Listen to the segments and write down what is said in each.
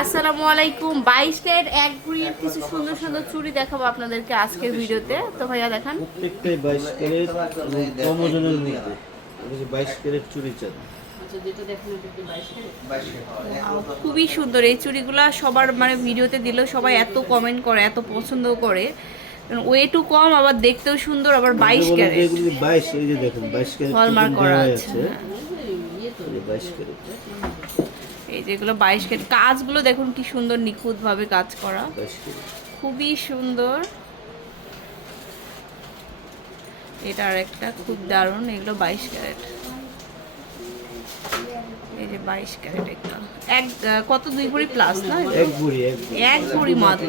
আসসালামু আলাইকুম। বাইশ ক্যারেট এক ভরির কিছু সুন্দর সুন্দর চুড়ি দেখাবো আপনাদেরকে আজকের ভিডিওতে। তো ভাইয়া দেখান। প্রত্যেকটাই বাইশ ক্যারেট কম ওজনের মধ্যে। বাইশ ক্যারেট চুরি চাঁদ খুবই সুন্দর। এই চুড়িগুলো সবার মানে ভিডিওতে দিলেও সবাই এত কমেন্ট করে এত পছন্দ করে। ওয়েটও কম আবার দেখতেও সুন্দর আবার বাইশ ক্যারেট। বাইশ এই যে দেখেন বাইশ ক্যারেট হলমার্ক করা আছে। আছে। এই যে বাইশ ক্যারেট। এই যেগুলো বাইশ ক্যারেট কাজগুলো দেখুন কি সুন্দর নিখুঁতভাবে কাজ করা। খুবই সুন্দর। এটা আর একটা খুব দারুণ। এগুলো বাইশ ক্যারেট। এই যে বাইশ ক্যারেট একটা। এক কত? দুই ভরি প্লাস না এক বুড়ি এক ভরি। মাত্র।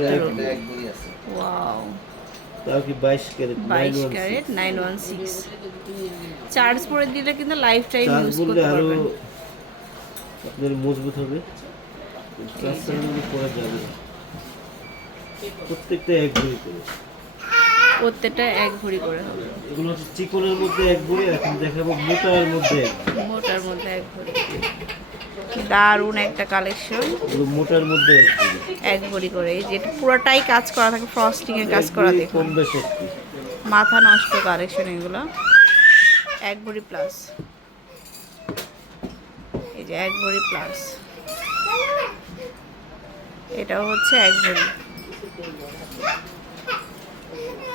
ওয়াও। তাও বাইশ carat? Nine one six charge করে দিলে কিন্তু লাইফ টাইম ইউজ করতে পারবেন। আপনার মজবুত হবে। পড়া যাবে প্রত্যেকটা এক বুড়ি করে। প্রত্যেকটা এক ভরি করে হবে। এগুলো হচ্ছে চিকনের মধ্যে এক বুড়ি এখন দেখাবো মোটার মধ্যে এক মোটার মধ্যে এক ভরি। দারুণ একটা কালেকশন। মোটার মধ্যে এক ভরি। করে। এই যেটা পুরোটাই কাজ করা থাকে ফ্রস্টিং এর কাজ করা বেশ মাথা নষ্ট কালেকশন এগুলো। এক ভরি প্লাস এই যে এক ভরি প্লাস এটাও হচ্ছে এক ভরি।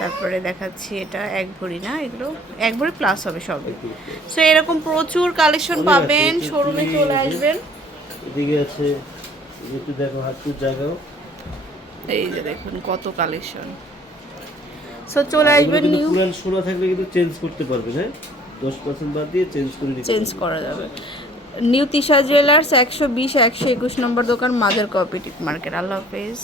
তারপরে দেখাচ্ছি এটা এক ভরি না এগুলো এক ভরি প্লাস হবে সবই। সো এরকম প্রচুর কালেকশন পাবেন শোরুমে চলে আসবেন। এদিকে আছে একটু দেখো হাঁটুর জায়গাও। এই যে দেখুন কত কালেকশন সো চলে আসবেন নিউ পুরান সোনা থাকলে কিন্তু চেঞ্জ করতে পারবেন হ্যাঁ? দশ পার্সেন্ট বাদ দিয়ে চেঞ্জ করে নিতে চেঞ্জ করা যাবে। নিউ তিশা জুয়েলার্স একশো বিশ একশো একুশ নম্বর দোকান মাদার কোঅপারেটিভ মার্কেট আল্লাহ হাফেজ।